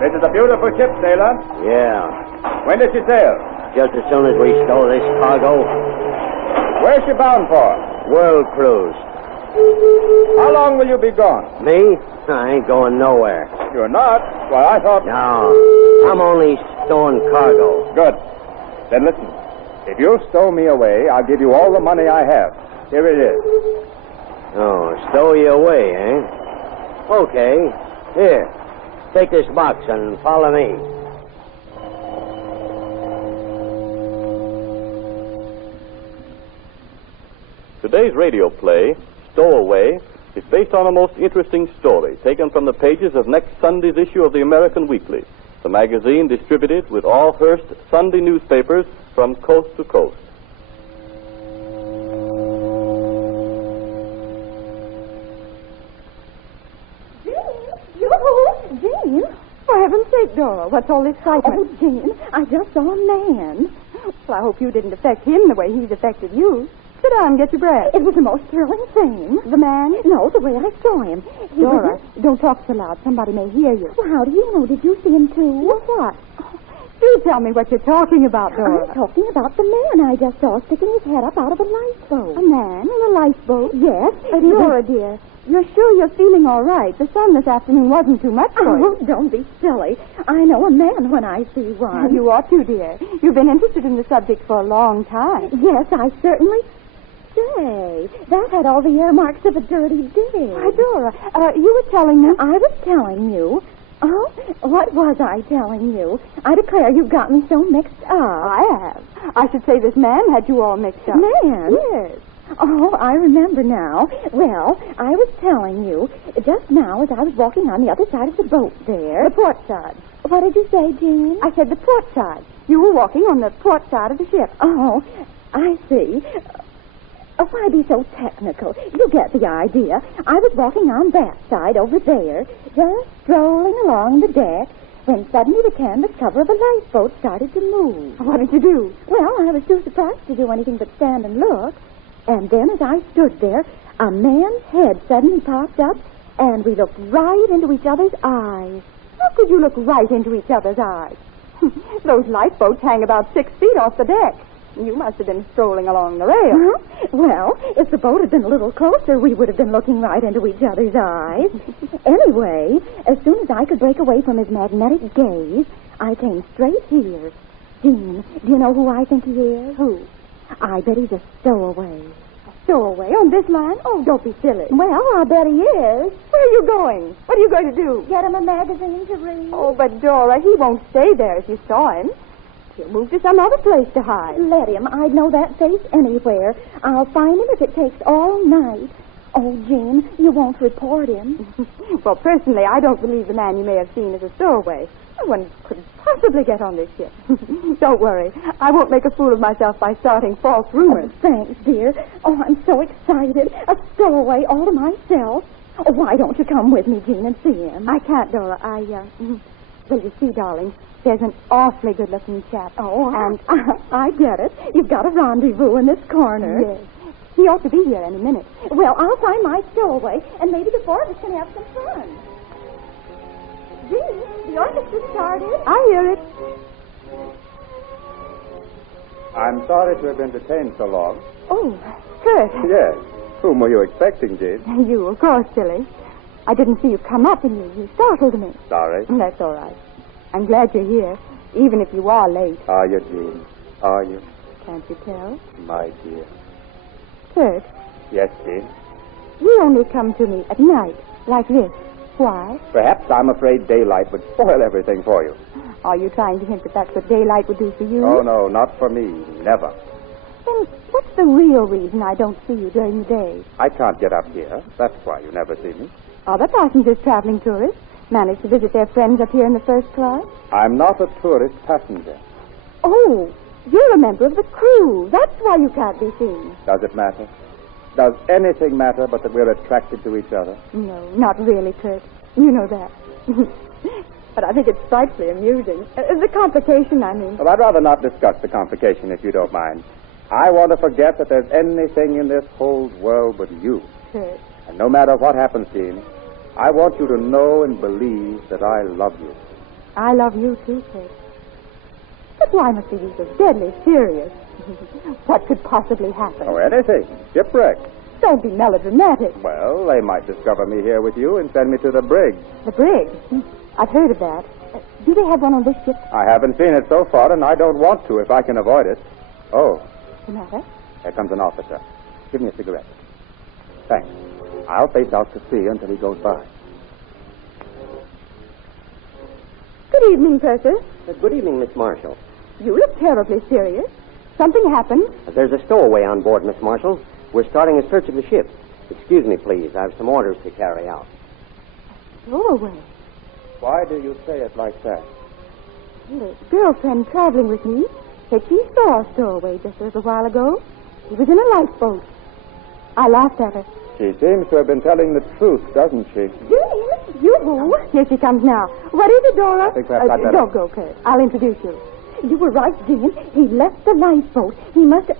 This is a beautiful ship, sailor. Yeah. When did she sail? Just as soon as we stole this cargo. Where's she bound for? World cruise. How long will you be gone? Me? I ain't going nowhere. You're not? Well, I thought... No. I'm only stowing cargo. Good. Then listen. If you'll stow me away, I'll give you all the money I have. Here it is. Oh, stow you away, eh? Okay. Here. Take this box and follow me. Today's radio play, Stowaway, is based on a most interesting story taken from the pages of next Sunday's issue of the American Weekly, the magazine distributed with all Hearst Sunday newspapers from coast to coast. Jean? For heaven's sake, Dora, what's all this excitement? Oh, Jean, I just saw a man. Well, I hope you didn't affect him the way he's affected you. Sit down and get your breath. It was the most thrilling thing. The man? No, the way I saw him. Dora, don't talk so loud. Somebody may hear you. Well, how do you know? Did you see him, too? Well, what? Do tell me what you're talking about, Dora. I'm talking about the man I just saw sticking his head up out of a lifeboat. A man in a lifeboat? Yes. Dora, dear, you're sure you're feeling all right? The sun this afternoon wasn't too much for you. Oh, don't be silly. I know a man when I see one. You ought to, dear. You've been interested in the subject for a long time. Yes, I certainly... Say, that had all the earmarks of a dirty dig. Why, Dora, you were telling me... I was telling you. Oh, what was I telling you? I declare you've got me so mixed up. I have. I should say this man had you all mixed up. Man? Yes. Oh, I remember now. Well, I was telling you, just now as I was walking on the other side of the boat there... The port side. What did you say, Jean? I said the port side. You were walking on the port side of the ship. Oh, I see. Why be so technical? You get the idea. I was walking on that side over there, just strolling along the deck, when suddenly the canvas cover of a lifeboat started to move. What did you do? Well, I was too surprised to do anything but stand and look. And then as I stood there, a man's head suddenly popped up, and we looked right into each other's eyes. How could you look right into each other's eyes? Those lifeboats hang about 6 feet off the deck. You must have been strolling along the rail. Huh? Well, if the boat had been a little closer, we would have been looking right into each other's eyes. Anyway, as soon as I could break away from his magnetic gaze, I came straight here. Jean, do you know who I think he is? Who? I bet he's a stowaway. A stowaway on this line? Oh, don't be silly. Well, I bet he is. Where are you going? What are you going to do? Get him a magazine to read. Oh, but Dora, he won't stay there if you saw him. He'll move to some other place to hide. Let him. I'd know that face anywhere. I'll find him if it takes all night. Oh, Jean, you won't report him. Well, personally, I don't believe the man you may have seen is a stowaway. No one could possibly get on this ship. Don't worry. I won't make a fool of myself by starting false rumors. Oh, thanks, dear. Oh, I'm so excited. A stowaway all to myself. Oh, why don't you come with me, Jean, and see him? I can't, Dora. Well, you see, darling, there's an awfully good-looking chap. Oh, and I get it. You've got a rendezvous in this corner. Yes. He ought to be here any minute. Well, I'll find my stowaway, and maybe the four of us can have some fun. Gee, the orchestra started. I hear it. I'm sorry to have been detained so long. Oh, Kurt. Yes. Whom were you expecting, Jean? You, of course, silly. I didn't see you come up, and you startled me. Sorry. That's all right. I'm glad you're here, even if you are late. Are you, Jean? Are you? Can't you tell? My dear. Kurt. Yes, Jean? You only come to me at night, like this. Why? Perhaps I'm afraid daylight would spoil everything for you. Are you trying to hint that that's what daylight would do for you? Oh, no, not for me. Never. Then what's the real reason I don't see you during the day? I can't get up here. That's why you never see me. Other passengers, traveling tourists, manage to visit their friends up here in the first class. I'm not a tourist passenger. Oh, you're a member of the crew. That's why you can't be seen. Does it matter? Does anything matter but that we're attracted to each other? No, not really, Kurt. You know that. But I think it's frightfully amusing. The complication, I mean. Well, I'd rather not discuss the complication, if you don't mind. I want to forget that there's anything in this whole world but you. Kurt. And no matter what happens, Jean, I want you to know and believe that I love you. I love you too, Kate. But why must you be so deadly serious? What could possibly happen? Oh, anything. Shipwreck. Don't be melodramatic. Well, they might discover me here with you and send me to the brig. The brig? I've heard of that. Do they have one on this ship? I haven't seen it so far, and I don't want to if I can avoid it. Oh, What's the matter? here comes an officer. Give me a cigarette. Thanks. I'll face out to sea until he goes by. Good evening, Percy. Good evening, Miss Marshall. You look terribly serious. Something happened. There's a stowaway on board, Miss Marshall. We're starting a search of the ship. Excuse me, please. I have some orders to carry out. Stowaway. Why do you say it like that? The girlfriend traveling with me said she saw a stowaway just a little while ago. He was in a lifeboat. I laughed at her. She seems to have been telling the truth, doesn't she? Jane, you. Here she comes now. What is it, Dora? I think perhaps I'd better... Don't go, Kurt. I'll introduce you. You were right, Jane. He left the lifeboat. He must have...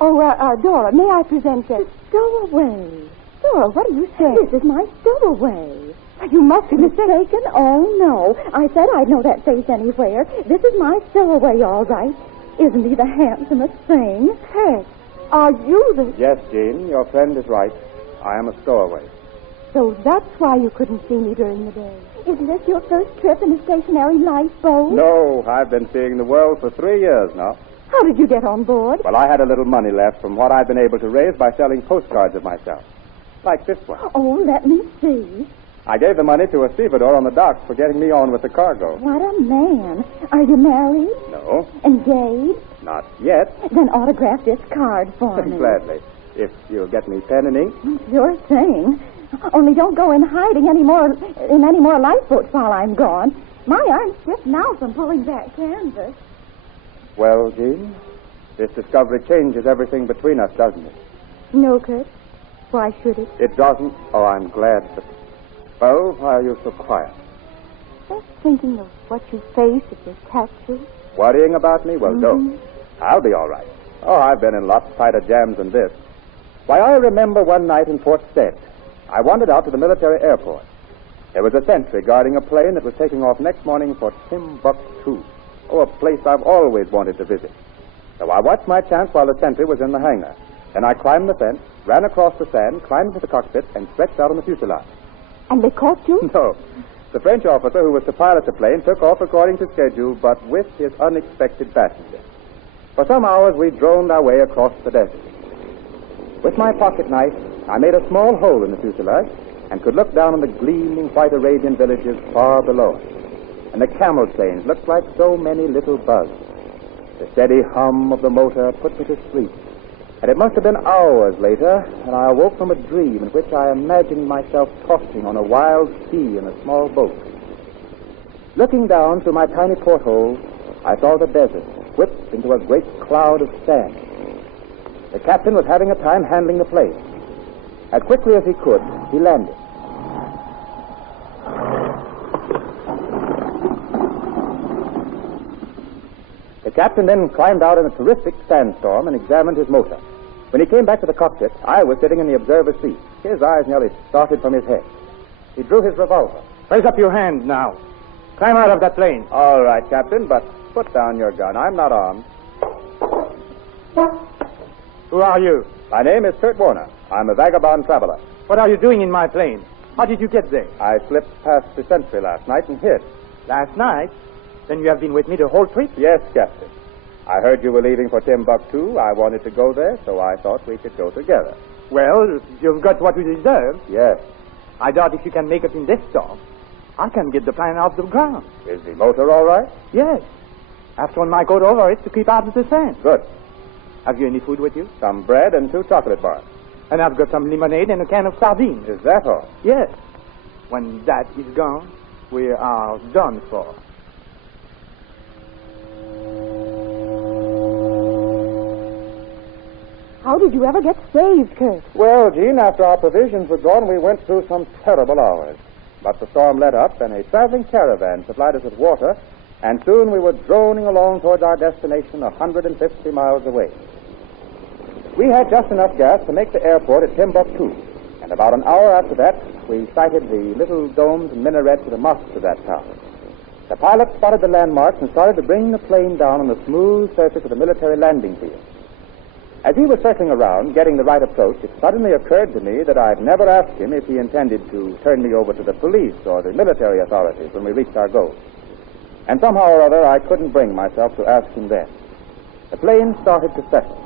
Oh, Dora, may I present you? Stowaway. Dora, what are you saying? This is my stowaway. You must be mistaken. Oh, no. I said I'd know that face anywhere. This is my stowaway, all right. Isn't he the handsomest thing? Kurt, are you the... Yes, Jean, your friend is right. I am a stowaway. So that's why you couldn't see me during the day. Isn't this your first trip in a stationary lifeboat? No, I've been seeing the world for 3 years now. How did you get on board? Well, I had a little money left from what I've been able to raise by selling postcards of myself. Like this one. Oh, let me see. I gave the money to a stevedore on the dock for getting me on with the cargo. What a man. Are you married? No, Engaged? not yet. Then autograph this card for me. Gladly. If you'll get me pen and ink. Sure thing. Only don't go in hiding in any more lifeboats while I'm gone. My arm's stiff now from pulling that canvas. Well, Jean, this discovery changes everything between us, doesn't it? No, Kurt. Why should it? It doesn't? Oh, I'm glad that... Well, why are you so quiet? Just thinking of what you face if they catch you. Worrying about me? Well, don't. I'll be all right. Oh, I've been in lots tighter jams than this. Why, I remember one night in Port Said, I wandered out to the military airport. There was a sentry guarding a plane that was taking off next morning for Timbuktu. Oh, a place I've always wanted to visit. So I watched my chance while the sentry was in the hangar. Then I climbed the fence, ran across the sand, climbed into the cockpit, and stretched out on the fuselage. And they caught you? No. The French officer who was to pilot the plane took off according to schedule, but with his unexpected passenger. For some hours, we droned our way across the desert. With my pocket knife, I made a small hole in the fuselage and could look down on the gleaming white Arabian villages far below us. And the camel trains looked like so many little bugs. The steady hum of the motor put me to sleep. And it must have been hours later when I awoke from a dream in which I imagined myself tossing on a wild sea in a small boat. Looking down through my tiny porthole, I saw the desert whipped into a great cloud of sand. The captain was having a time handling the plane. As quickly as he could, he landed. The captain then climbed out in a terrific sandstorm and examined his motor. When he came back to the cockpit, I was sitting in the observer's seat. His eyes nearly started from his head. He drew his revolver. Raise up your hand now. Climb out of that plane. All right, Captain, but put down your gun. I'm not armed. Who are you? My name is Kurt Warner. I'm a vagabond traveler. What are you doing in my plane? How did you get there? I slipped past the sentry last night and hid. Last night? Then you have been with me the whole trip? Yes, Captain. I heard you were leaving for Timbuktu. I wanted to go there, so I thought we could go together. Well, you've got what you deserve. Yes. I doubt if you can make it in this storm. I can get the plane off the ground. Is the motor all right? Yes. I've thrown my coat over it to keep out of the sand. Good. Have you any food with you? Some bread and 2 chocolate bars. And I've got some lemonade and a can of sardines. Is that all? Yes. When that is gone, we are done for. How did you ever get saved, Kurt? Well, Jean, after our provisions were gone, we went through some terrible hours. But the storm let up, and a traveling caravan supplied us with water, and soon we were droning along towards our destination 150 miles away. We had just enough gas to make the airport at Timbuktu, and about an hour after that, we sighted the little domes and minarets of the mosques of that town. The pilot spotted the landmarks and started to bring the plane down on the smooth surface of the military landing field. As he was circling around, getting the right approach, it suddenly occurred to me that I'd never asked him if he intended to turn me over to the police or the military authorities when we reached our goal. And somehow or other, I couldn't bring myself to ask him then. The plane started to settle.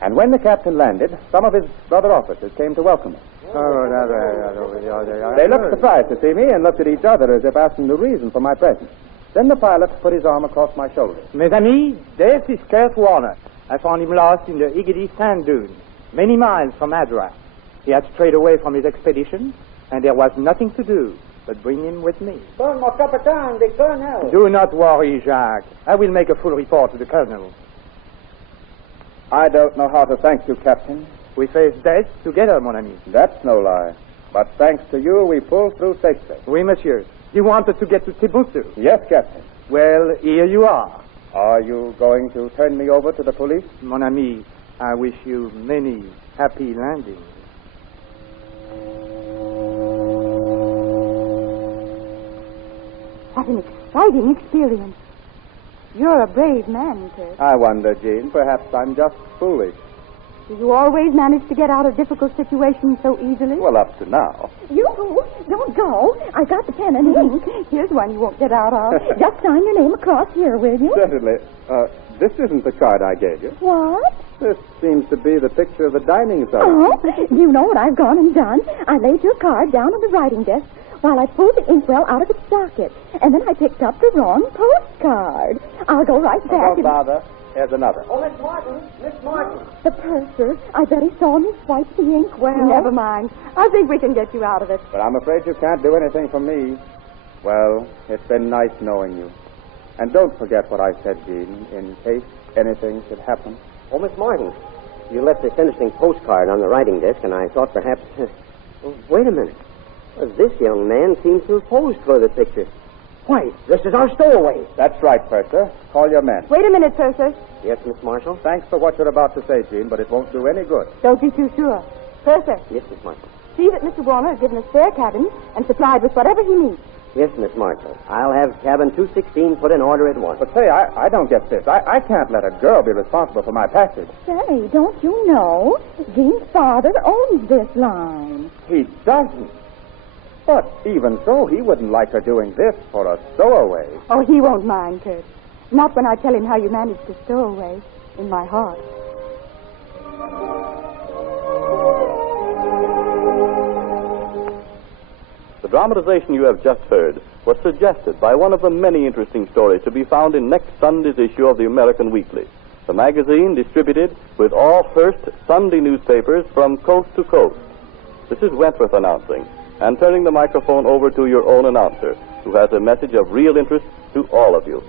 And when the captain landed, some of his brother officers came to welcome him. They looked surprised to see me and looked at each other as if asking the reason for my presence. Then the pilot put his arm across my shoulder. Mes amis, there's is Kurt Warner. I found him lost in the Igedy sand dunes, many miles from Madras. He had strayed away from his expedition, and there was nothing to do but bring him with me. Son, mon capitaine, the colonel. Do not worry, Jacques. I will make a full report to the colonel. I don't know how to thank you, Captain. We face death together, mon ami. That's no lie. But thanks to you, we pulled through safely. Oui, monsieur. You wanted to get to Timbuktu? Yes, Captain. Well, here you are. Are you going to turn me over to the police? Mon ami, I wish you many happy landings. What an exciting experience. You're a brave man, Kurt. I wonder, Jean. Perhaps I'm just foolish. Do you always manage to get out of difficult situations so easily? Well, up to now. You don't go. I got the pen and ink. Here's one you won't get out of. Just sign your name across here, will you? Certainly. This isn't the card I gave you. What? This seems to be the picture of the dining salon. Oh, you know what I've gone and done? I laid your card down on the writing desk while I pulled the inkwell out of its socket. And then I picked up the wrong postcard. I'll go right back. Don't bother. Here's another. Oh, Miss Martin. Miss Martin. The purser. I bet he saw me swipe the inkwell. Never mind. I think we can get you out of it. But I'm afraid you can't do anything for me. Well, it's been nice knowing you. And don't forget what I said, Jean, in case anything should happen. Oh, Miss Martin, you left this interesting postcard on the writing desk, and I thought perhaps... wait a minute. This young man seems to have posed for the picture. Why, this is our Stowaway. That's right, Purser. Call your men. Wait a minute, Purser. Yes, Miss Marshall? Thanks for what you're about to say, Jean, but it won't do any good. Don't be too sure. Purser, Yes, Miss Marshall. see that Mr. Warner has given a spare cabin and supplied with whatever he needs. Yes, Miss Marshall. I'll have cabin 216 put in order at once. But say, I don't get this. I can't let a girl be responsible for my passage. Say, don't you know? Jean's father owns this line. He doesn't. But even so, he wouldn't like her doing this for a stowaway. Oh, he won't mind, Kurt. Not when I tell him how you managed to stow away in my heart. The dramatization you have just heard was suggested by one of the many interesting stories to be found in next Sunday's issue of the American Weekly, the magazine distributed with all Hearst Sunday newspapers from coast to coast. This is Wentworth announcing, and turning the microphone over to your own announcer, who has a message of real interest to all of you.